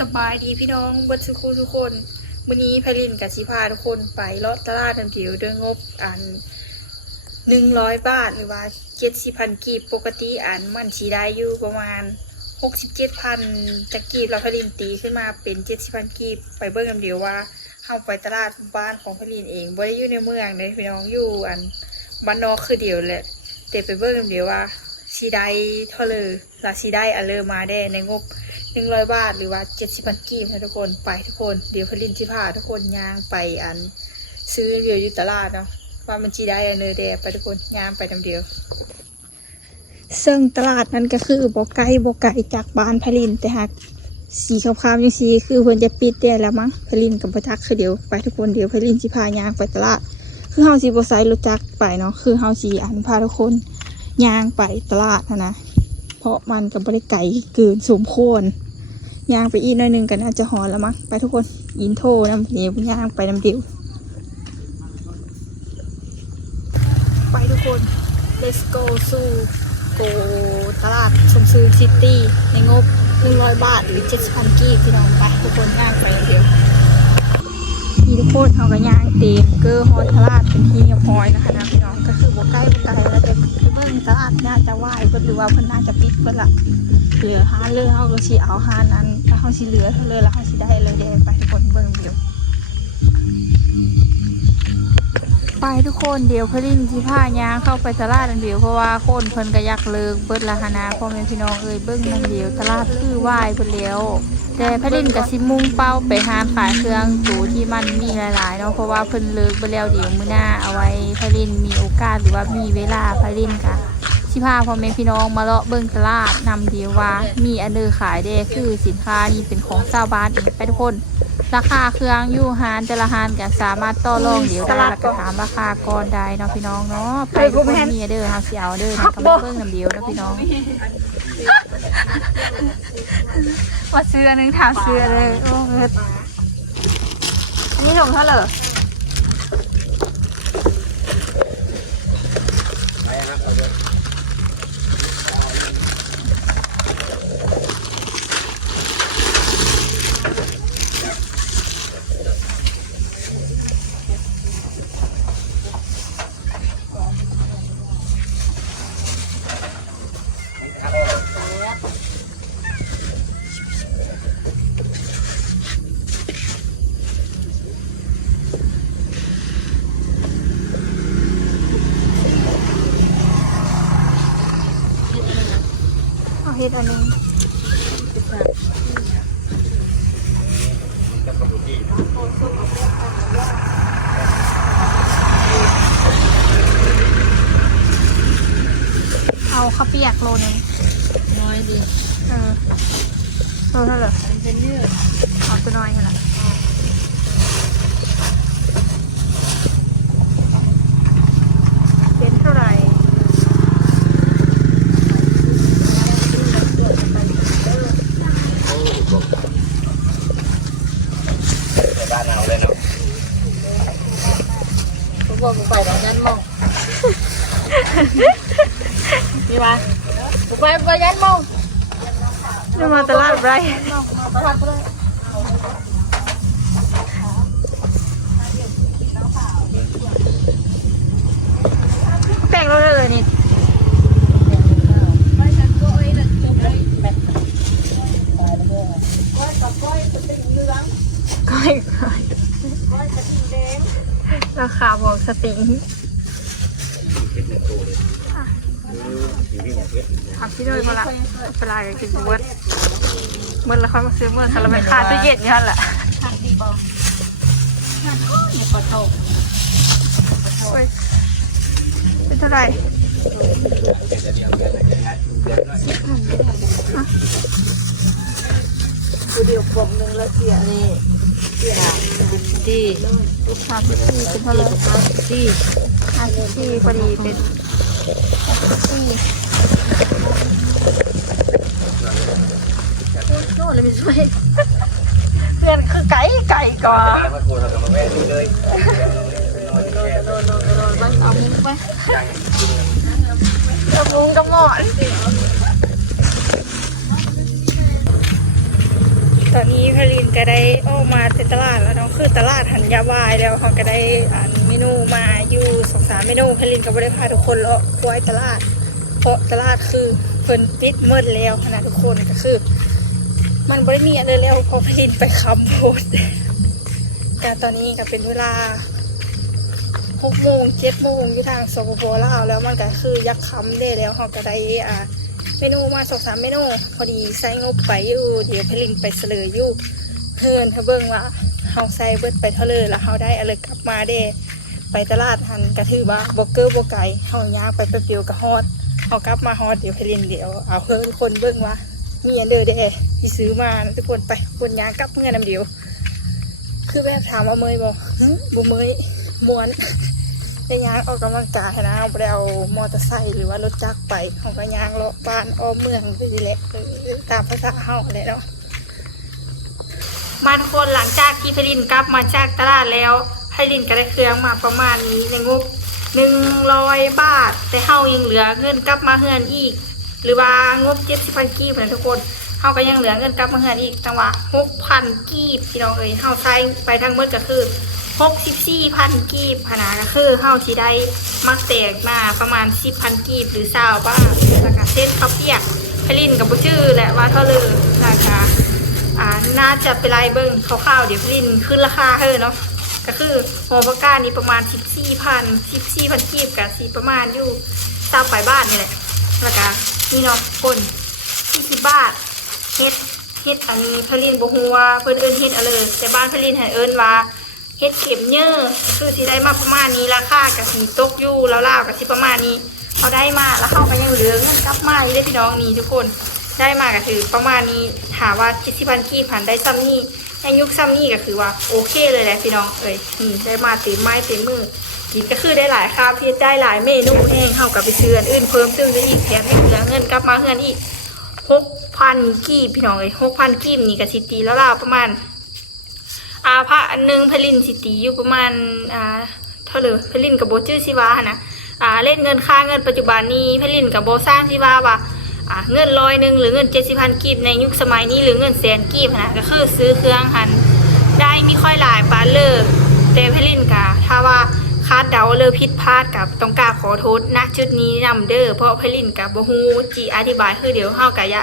สบายดีพี่น้องเบิร์ดสุขุทุกคนวันนี้ไพลินกับชิพาทุกคนไปเลาะตลาดน้ำเขียวด้วยงบ100 บาทหรือว่า70,000 กีบปกติมันชีได้อยู่ประมาณ67,000จากกีบเราไพลินตีขึ้นมาเป็น70,000 กีบไปเบิ้งน้ำเดียวว่าเข้าไปตลาดบ้านของไพลินเองบ่ได้อยู่ในเมืองเลยพี่น้องอยู่บ้านนอกคือเดียวแหละแต่ไปเบิ้งน้ำเดียวว่าชีได้เท่าเลยลาชีได้มาได้ในงบ100 บาทหรือว่า70,000 กีบนะทุกคนไปทุกคนเดี๋ยวพลินชิพาทุกคนย่างไปซื้อเดียวอยู่ตลาดเนาะว่ามันจีได้เนอเดไปทุกคนย่างไปทำเดียวซึ่งตลาดนั้นก็คือบ่ไกลจากบ้านพลินแต่หากสีขาวๆอย่างสีคือเพิ่นจะปิดได้แล้วมั้งพลินกับบ่จักคือเดียวไปทุกคนเดี๋ยวพลินชิพาย่างไปตลาดคือเฮาสิบ่ใส่รถจักรไปเนาะคือเฮาสิพาทุกคนย่างไปตลาดนะเพราะมันก็บ่ได้ไกลเกินสมควรย่างไปอีกหน่อยนึงกันน่าจะหอนแล้วมั้งไปทุกคนอินโทรน้ำเดียวย่างไปน้ำเดียวไปทุกคน let's go สู่โกตลาดชมซื้อซิตี้ในงบ100 บาทหรือ70,000 กีบพี่น้องไปทุกคนย่างไปน้ำเดียวมีทุกคนเขาก็ย่างเตะเกอร์ฮอนตลาดเป็นที่เงียบหอยนะคะนะพี่น้องก็คือบ่ใกล้แล้วแต่พี่เบิ้งตลาดน่าจะไหวหรือว่าเพิ่นน่าจะปิดเพิ่นละเหลือห้าเรื่องเขาก็สิเอาห้านั้นถ้าเขาสิเหลือเท่าเลยแล้วเขาสิได้เลยเดี๋ยวไปทุกคนเบิ่งเดี๋ยวไปทุกคนเดี๋ยวพลินสิพาย่างเข้าไปตลาดนั่นเดียวเพราะว่าคนเพิ่นก็อยากเลิกเบิดละหนาพ่อแม่พี่น้องเบิ่งนั่นเดียวตลาดคือไหวเพิ่นแล้วแต่พลินก็สิมุ่งเป้าไปหาขายเครื่องตู้ที่มันมีหลายๆเนาะเพราะว่าเพิ่นเลิกไปแล้วเดี๋ยวมื้อหน้าเอาไว้พลินมีโอกาสหรือว่ามีเวลาพลินก็สิพาพ่อแม่พี่น้องมาเลาะเบิ่งตลาดนำเดียวว่ามีอันเดอขายได้คือสินค้านี่เป็นของชาวบ้านเองไปทุกคนราคาเครื่องอยู่ฮานแต่ละฮานก็สามารถต่อรองเดี๋ยวได้แล้วก็ถามราคาก่อนได้เนาะพี่น้องเนาะไปทุกคนมีเด้อเฮาสิเอาเด้อนะก็เบิ่งนำเดียวนะพี่น้องว่าเสื้อนึงถามเสื้อเลยโอ้เฮ็ดอันนี้ส่งเท่าไหร่เฮ็ดอันนี้เอาข้าวเปียกโลนึงน้อยดีโลเท่าไหร่เอาตัวน้อยกันละเป็นเท่าไหร่บ้านเราเลยเนาะผมบอกมึงไปแบบนั้นมองนี่มาผมไปยันมองนี่มาตลาดไรแต่งเราเลยนี่ก้อยราคาบอกสติงทำที่ด้วยมาละเวลากินเมื่อแล้วค่อยมาซื้อเมื่อค่ะแล้วไม่ขาดตู้เย็นนี่แหละเป็นเท่าไหร่เดียวกลมนึงแล้วเสียนี่ที่54เป็นเท่าไหร่54พอดีเป็นโน่นเลยไม่ช่วยเพื่อนคือไก่ก่อนมันเอามุ้งไปเอามุ้งกับหมอน ตอนนี้พลินก็ได้ออกมาในตลาดแล้วเนาะคือตลาดหันยาวายแล้วเขาก็ได้เมนูมาอยู่2-3เมนูพลินก็ไม่ได้พาทุกคนเลาะควายตลาดเพราะตลาดคือเพิ่นปิดเมื่อแล้วขนาดทุกคนก็คือมันไม่ได้มีอะไรแล้วพอพลินไปคำโพดแต่ตอนนี้ก็เป็นเวลา6 โมง 7 โมงอยู่ทางสปป.ลาวแล้วมันก็คือยักคำได้แล้วเขาก็ได้เมนูมา2-3เมนูพอดีใส่งบไปอยู่เดี๋ยวพลินไปเสลยอยู่เพื่อนถ้าเบิ่งว่าเขาใส่เบิดไปเท่าเลยแล้วเขาได้อะไรกลับมาได้ไปตลาดหันก็ถือว่าบล็อกเกอร์บไก่เขาย่างไปแป๊บเดียวก็ฮอดเขากลับมาฮอดเดี๋ยวพลินเดี๋ยวเอาเพื่อนทุกคนเบิ่งว่ามีอันเดอร์เดที่ซื้อมาทุกคนไปคนย่างกลับเมื่อน้ำเดียวคือแบบถามว่าเมยบอกบ่เมยม้วนในย่างออกกำลังกายนะเอาไปเอามอเตอร์ไซค์หรือว่ารถจักรไปของก็ย่างเลาะบ้านอ้อมเมืองไปแหละตามภาษาเฮาเลยเนาะมาทุกคนหลังจากที่พลินกลับมาจากตลาดแล้วพลินก็ได้เครื่องมาประมาณนี้ในงบ100 บาทแต่เฮายังเหลือเงินกลับมาเฮือนอีกหรือว่างบ70,000 กีบนะทุกคนเฮาก็ยังเหลือเงินกลับมาเฮือนอีกจังหวะ6,000 กีบพี่น้องเอ้ยเฮาใช้ไปทั้งหมดก็คือ64,000 กีบขนาดก็คือเฮาที่ได้มักแตกมาประมาณ10,000 กีบหรือ20บาทราคาเส้นข้าวเปียกพลินกับบุชื่อแหละว่าเท่าเลยราคาน่าจะเป็นไรเบิ้งคร่าวๆเดี๋ยวพลินขึ้นราคาให้เนาะก็คือหัวปากกานี้ประมาณ14,000 กีบกับสีประมาณอยู่20 ปลายบ้านนี่แหละราคานี่เนาะคน20 บาทเฮ็ดอันนี้พลินบ่ฮู้ว่าเพิ่นเอิ้นเฮ็ดอะไรแต่บ้านพลินให้เอิ้นว่าเฮ็ดเข็มเยอะคือสิได้มาประมาณนี้ราคากับสีตกอยู่แล้วๆกับสิประมาณนี้เขาได้มาแล้วเขาก็ยังเหลือเงินกลับมาอยู่ได้พี่น้องนี่ทุกคนได้มาก็คือประมาณนี้ถามว่า70,000 กีบผ่านได้ซ้ำนี่ในยุคซ้ำนี่ก็คือว่าโอเคเลยแหละพี่น้องเอ้ยนี่ได้มาเต็มไม้เต็มมือกินก็คือได้หลายคาบที่ได้หลายเมนูแห้งเข้ากับไปซื้ออื่นเพิ่มเติมได้อีกแถมให้เหลือเงินกลับมาเงินอีก6,000 กีบพี่น้องเอ้ย6,000 กีบนี่ก็สิตีแล้วๆประมาณพระอันนึงพลินสิตีอยู่ประมาณเท่าเลยพลินกับโบจื้อสิวานะเล่นเงินค่าเงินปัจจุบันนี้พลินกับโบสร้างสิวาว่าเงิน100หรือเงิน70,000 กีบในยุคสมัยนี้หรือเงิน100,000 กีบนะก็คือซื้อเครื่องหันได้มีค่อยหลายปานเลิกแต่พลินกะถ้าว่าคาดเดาเลยผิดพลาดกับต้องการขอโทษณจุดนี้นำเด้อเพราะพลินกับโบฮูจีอธิบายคือเดี๋ยวเฮากะยะ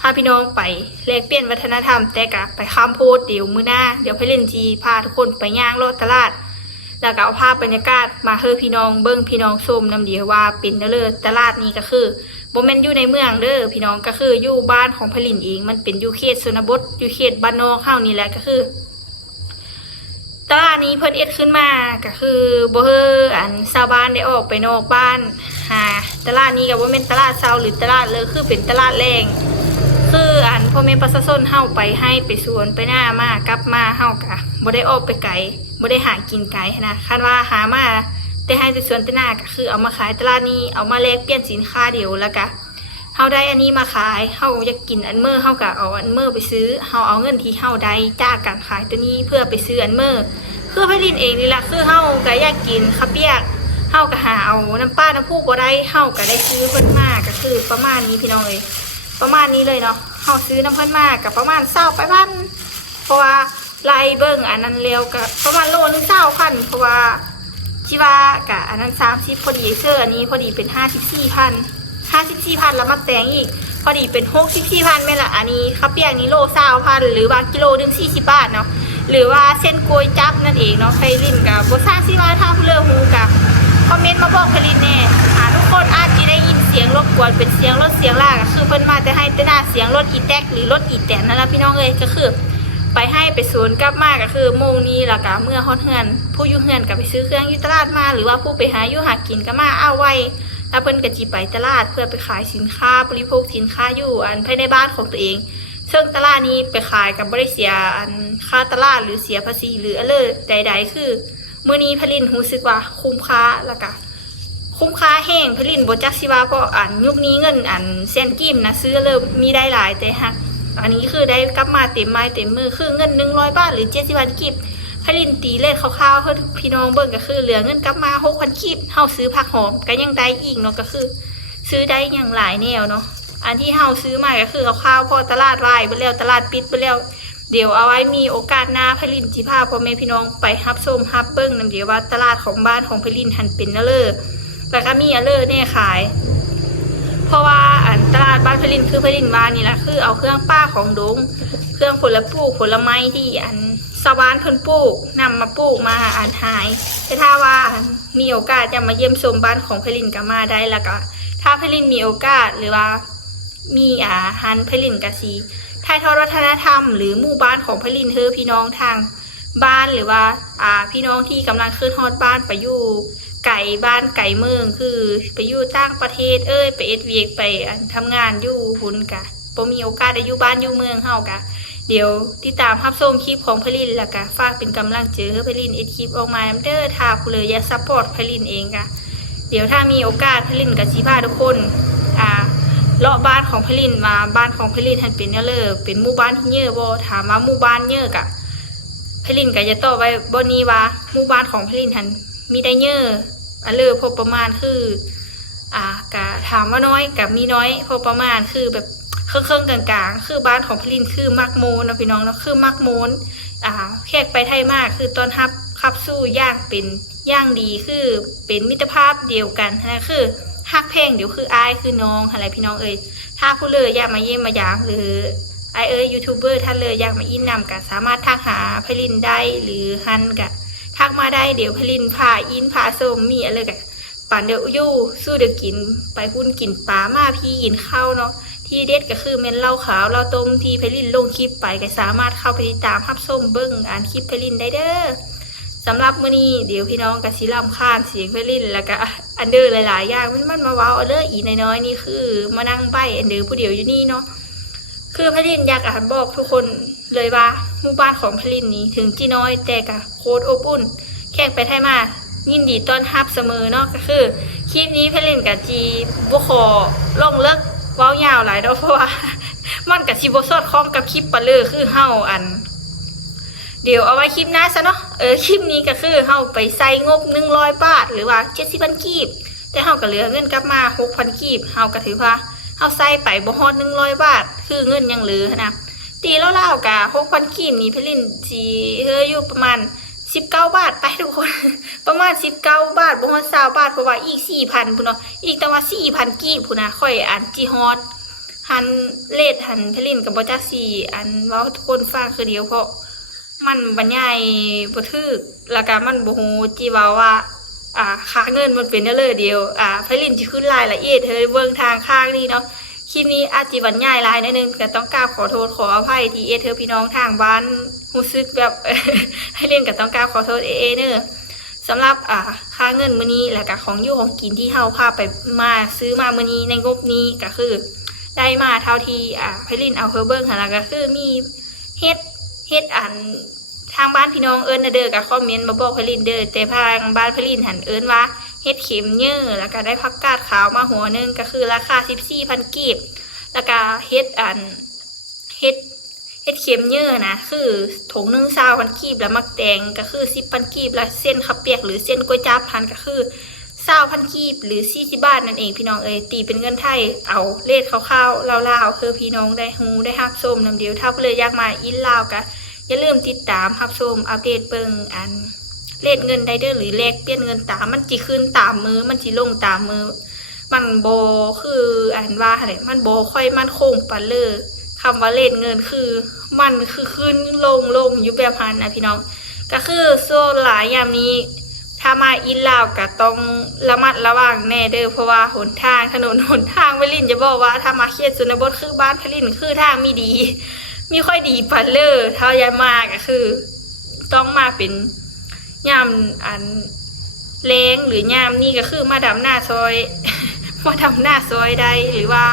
พาพี่น้องไปแลกเปลี่ยนวัฒนธรรมแต่กะไปข้ามโพดเดี๋ยวมื้อหน้าเดี๋ยวพลินจีพาทุกคนไปย่างรถตลาดแล้วก็เอาภาพบรรยากาศมาให้พี่น้องเบิ้งพี่น้องชมนำเดียวว่าเป็นเด้อตลาดนี้ก็คือบ่แม่นอยู่ในเมืองเด้อพี่น้องก็คืออยู่บ้านของพลินเองมันเป็นอยู่เขตชนบทอยู่เขตบ้านนอกเฮานี่แหละก็คือตลาดนี้เพิ่นเอ็ดขึ้นมาก็คือบ่เฮอชาวบ้านได้ออกไปนอกบ้านตลาดนี้ก็บ่แม่นตลาดเช้าหรือตลาดเลยคือเป็นตลาดแรงคือพ่อแม่ประชาชนเฮาไปให้ไปสวนไปหน้ามากลับมาเฮากะบ่ได้ออกไปไกลบ่ได้หากินไกลนะคันว่าหามาแต่ให้แต่สวนแต่หน้าก็คือเอามาขายตลาดนี้เอามาแลกเปลี่ยนสินค้าเดียวแล้วก็เฮาได้อันนี้มาขายเฮาอยากกินอันเมื่อเฮาก็เอาอันเมื่อไปซื้อเฮาเอาเงินที่เฮาได้จากการขายตัวนี้เพื่อไปซื้ออันเมื่อคือพลินเองนี่แหละคือเฮาก็อยากกินข้าวเปียกเฮาก็หาเอาน้ำปลาน้ำพุบ่ได้เฮาก็ได้ซื้อเพิ่นมาก็คือประมาณนี้พี่น้องเอ้ยประมาณนี้เลยเนาะเฮาซื้อน้ำเพิ่นมากับประมาณ20ไปพันเพราะว่าไล่เบิ่งอันนั้นเร็วกับประมาณโลนึง20,000เพราะว่าที่ว่ากะอันนั้น30พอดีเสื้ออันนี้พอดีเป็น54,000แล้วมาแต่งอีกพอดีเป็น64,000แม่ละอันนี้ข้าวเปียกนี้โล20,000หรือว่ากิโลนึง40 บาทเนาะหรือว่าเส้นโกยจับนั่นเองเนาะไพลินกับบ่ทราบสิว่าถ้าผู้เลือกฮู้กับคอมเมนต์มาบอกไพลินแน่ทุกคนอาจจะได้ยินเสียงรบกวนเป็นเสียงรถเสียงลากคือเพิ่นมาแต่ให้แต่หน้าเสียงรถอีแท็กหรือรถอีแตนนั่นแหละพี่น้องเอ้ยก็คือไปให้ไปสวนกลับมาก็คือโมงนี้ล่ะก็เมื่อฮอดเฮือนผู้อยู่เฮือนก็ไปซื้อเครื่องอยู่ตลาดมาหรือว่าผู้ไปหาอยู่หากินก็มาเอาไว้แล้วเพิ่นก็สิไปตลาดเพื่อไปขายสินค้าบริโภคสินค้าอยู่ภายในบ้านของตัวเองซึ่งตลาดนี้ไปขายกับบริเสียค่าตลาดหรือเสียภาษีหรืออะไรใดๆคือมื้อนี้พลินรู้สึกว่าคุ้มค่าแล้วก็คุ้มค่าแห้งพลินบ่จักสิว่าเพราะยุคนี้เงิน100,000 กีบนะซื้อเลยมีได้หลายแต่ฮักอันนี้คือได้กลับมาเต็มไม้เต็มมือคือเงิน100 บาทหรือ70,000 กีบพลินตีเลขคร่าวๆให้พี่น้องเบิ่งก็คือเหลือเงินกลับมา6,000 กีบเฮาซื้อผักหอมก็ยังได้อีกเนาะก็คือซื้อได้อย่างหลายแนวเนาะ อันที่เฮาซื้อมาก็คือข้าวๆพอตลาดวายไปแล้วตลาดปิดไปแล้วเดี๋ยวเอาไว้มีโอกาสหน้าพลินสิพาพ่อแม่พี่น้องไปฮับชมฮับเบิ้งนำเดี๋ยวว่าตลาดของบ้านของพลินหันเป็นอะเลอแล้วก็มีอะเลอแน่ขายเพราะว่าอันตลาดบ้านพลินคือพลินว่านี่แหละคือเอาเครื่องป้าของดงเครื่องผลปลูกผลไม้ที่อันชาวบ้านเพิ่นปลูกนำมาปลูกมาอันหายแต่ถ้าว่ามีโอกาสจะมาเยี่ยมชมบ้านของพลินก็มาได้แล้วก็ถ้าพลินมีโอกาสหรือว่ามีฮันพลินกะซีถ่ายทอดวัฒนธรรมหรือหมู่บ้านของพลินเธอพี่น้องทางบ้านหรือว่าพี่น้องที่กำลังขึ้นฮอดบ้านไปอยู่ไก่บ้านไก่เมืองคือไปอยู่ต่างประเทศไปเอ็ดเวียกไปทำงานอยู่หุ่นกะบ่มีโอกาสได้อยู่บ้านอยู่เมืองเฮากะเดี๋ยวติดตามรับชมคลิปของพลินแล้วก็ฝากเป็นกำลังใจให้พลินเอ็ดคลิปออกมาเด้อถ้าผู้เลยอยากซัพพอร์ตพลินเองกะเดี๋ยวถ้ามีโอกาสพลินกับสิพาทุกคนเลาะบ้านของพลินมาบ้านของพลินหันเป็นเนี่ยเลยเป็นหมู่บ้านที่เยอะบ่ถามว่าหมู่บ้านเยอะกะพลินก็จะต่อไว้บ่นี้ว่าหมู่บ้านของพลินหันมีได้เยอะเลยพอประมาณคือกะถามว่าน้อยกับมีน้อยพอประมาณคือแบบเครื่องกลางๆคือบ้านของพลินคือมักโมนนะพี่น้องเนาะคือมักโมนแขกไปไทยมากคือตอนทับขับสู้ย่างเป็นย่างดีคือเป็นมิตรภาพเดียวกันนะคือฮักเพลงเดี๋ยวคืออายคือน้องอะไรพี่น้องถ้าผู้เลยอยากมาเยี่ยมมายามหรือยูทูบเบอร์ท่านเลยอยากมาอินนำก็สามารถทักหาพลินได้หรือฮันกะทักมาได้เดี๋ยวพลินพาอินพาส้มมีอะไรกะป่านเดี๋ยวยู่สู้เดี๋ยวกินไปหุ้นกินปลามาพี่กินข้าวเนาะที่เด็ดก็คือเมนเหล้าขาวเหล้าต้มที่พลินลงคลิปไปก็สามารถเข้าไปติดตามรับส้มเบิ้งอ่านคลิปพลินได้เด้อสำหรับมื้อนี้เดี๋ยวพี่น้องกับศิลำคานเสียงเพลินแล้วก็อันเดอร์หลายๆอย่างมันมาว้าวอันเดอร์อีน้อยๆนี่คือมานั่งใบอันเดอร์ผู้เดียวอยู่นี่เนาะคือเพลินอยากบอกทุกคนเลยว่าหมู่บ้านของเพลินนี้ถึงจีน้อยแต่ก็โคตรอบอุ่นแขกไปไทยมายินดีต้อนรับเสมอเนาะก็คือคลิปนี้เพลินกับจีบุคอลงเลิกว้าวยาวหลายเนาะเพราะว่ามันกับจีบสอดคล้องกับคลิปปะเลยคือเฮาอันเดี๋ยวเอาไว้คลิปหน้าซะเนาะคลิปนี้ก็คือเฮาไปใส่งบ100 บาทหรือว่า70,000 กีบแต่เฮาก็เหลือเงินกลับมา 6,000 กีบเฮาก็ถือว่าเฮาใส่ไปบ่ฮอด100 บาทคือเงินยังเหลือนะตีแล้วล่าวกะ 6,000 กีบนี่เพลินสิอยู่ประมาณ19 บาทไปทุกคนประมาณ19 บาทบ่ฮอด20 บาทเพราะว่าอีก 4,000 พุ่นเนาะอีกตั้งว่า 4,000 กีบพุ่นนะค่อยอันจิฮอดหันเลทหันเพลินก็บ่จักสิอันเว้าทุกคนฟังคือเดียวเพราะมันบรรยายบ่ถูกแล้วก็มันบ่ฮู้จิว่าค่าเงินมันเป็นเลยเดียวไผลินสิขึ้นรายละเอียดเฮ้ยเบิ่งทางข้างนี่เนาะคลิปนี้อาจสิบรรยายหลายนิดนึงก็ต้องกราบขอโทษขออภัยที่เธอพี่น้องทางบ้านรู้สึกแบบ ให้เล่นก็ต้องกราบขอโทษเนอะสำหรับค่าเงินมื้อนี้แล้วก็ของอยู่ของกินที่เฮาพาไปมาซื้อมามื้อนี้ในงบนี้ก็คือได้มาเท่าที่ไผลินเอาเฮอเบิ่งหั่นล่ะก็คือมีเฮ็ดอันทางบ้านพี่น้องเอิ้นเด้อกับคอมเมนต์มาบอกพลินเด้อแต่ทางบ้านพลินหันเอิ้นว่าเฮ็ดเข็มเนื้อแล้วก็ได้ผักกาดขาวมาหัวนึงก็คือราคา14,000 กีบแล้วก็เฮ็ดเข็มเนื้อนะคือถุงนึง20,000 กีบแล้วมักแตงก็คือ10,000 กีบแล้วเส้นข้าวเปียกหรือเส้นก๋วยจั๊บพันก็คือ20,000 กีบหรือ40 บาทนั่นเองพี่น้องตีเป็นเงินไทยเอาเลขคร่าวๆลาวๆคือพี่น้องได้ฮู้ได้รับชมนำเดียวถ้าเลยอยากมาอินลาวก็อย่าลืมติดตามรับชมอัปเดตเบิ่งอันเลทเงินได้เด้อหรือแลกเปลี่ยนเงินตามมันจิขึ้นตามมือมันจิลงตามมือมันโบคืออันว่าอะไรมันโบค่อยมันคงปานเลยคำว่าเลทเงินคือมันคือขึ้นลงอยู่แบบนั้นนะพี่น้องก็คือโซนหลายยามนี้ถ้ามาอินลาวก็ต้องระมัดระวังแน่เด้อเพราะว่าหนทางถนนหนทางพลินจะบอกว่าถ้ามาเขตชนบทคือบ้านพลินคือทางไม่ดีมีค่อยดีปันเลยเท่ายายมากก็คือต้องมาเป็นยามอันแรงหรือยามนี่ก็คือมาดำหน้าซอย มาดำหน้าซอยได้หรือว่า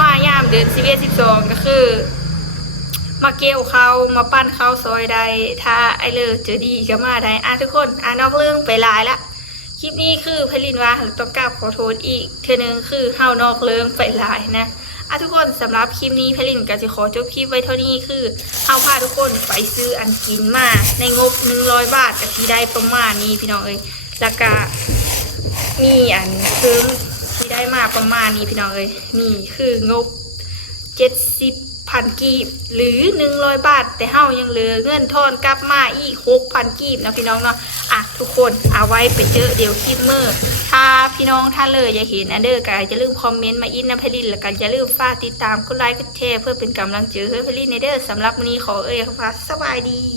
มายามเดือน11-12ก็คือมาเกี่ยวเขามาปั้นเขาซอยได้ถ้าไอเลยเจอดีก็มาได้ทุกคนนอกเรื่องไปหลายละคลิปนี้คือพลินว่าต้องกราบขอโทษอีกเทนึงคือเฮานอกเรื่องไปหลายนะทุกคนสำหรับคลิปนี้พลินก็จะขอจบคลิปไว้เท่านี้คือเฮาพาทุกคนไปซื้ออันกินมาในงบ100 บาทก็ที่ได้ประมาณนี้พี่น้องแล้วก็มีอันซื้อที่ได้มาประมาณนี้พี่น้องนี่คืองบ 70,000 กีบหรือ100 บาทแต่เฮายังเหลือเงินทอนกลับมาอีก 6,000 กีบนะพี่น้องเนาะทุกคนเอาไว้ไปเจอเดี๋ยวคลิปมือถ้าพี่น้องท่านเลยอยากเห็นเด้อก็อย่าลืมคอมเมนต์มาอินน้ำพลินแล้วก็อย่าลืมฝากติดตามกดไลค์กดแชร์เพื่อเป็นกำลังใจให้พลินเด้อสำหรับวันนี้ขอคำว่าสวัสดี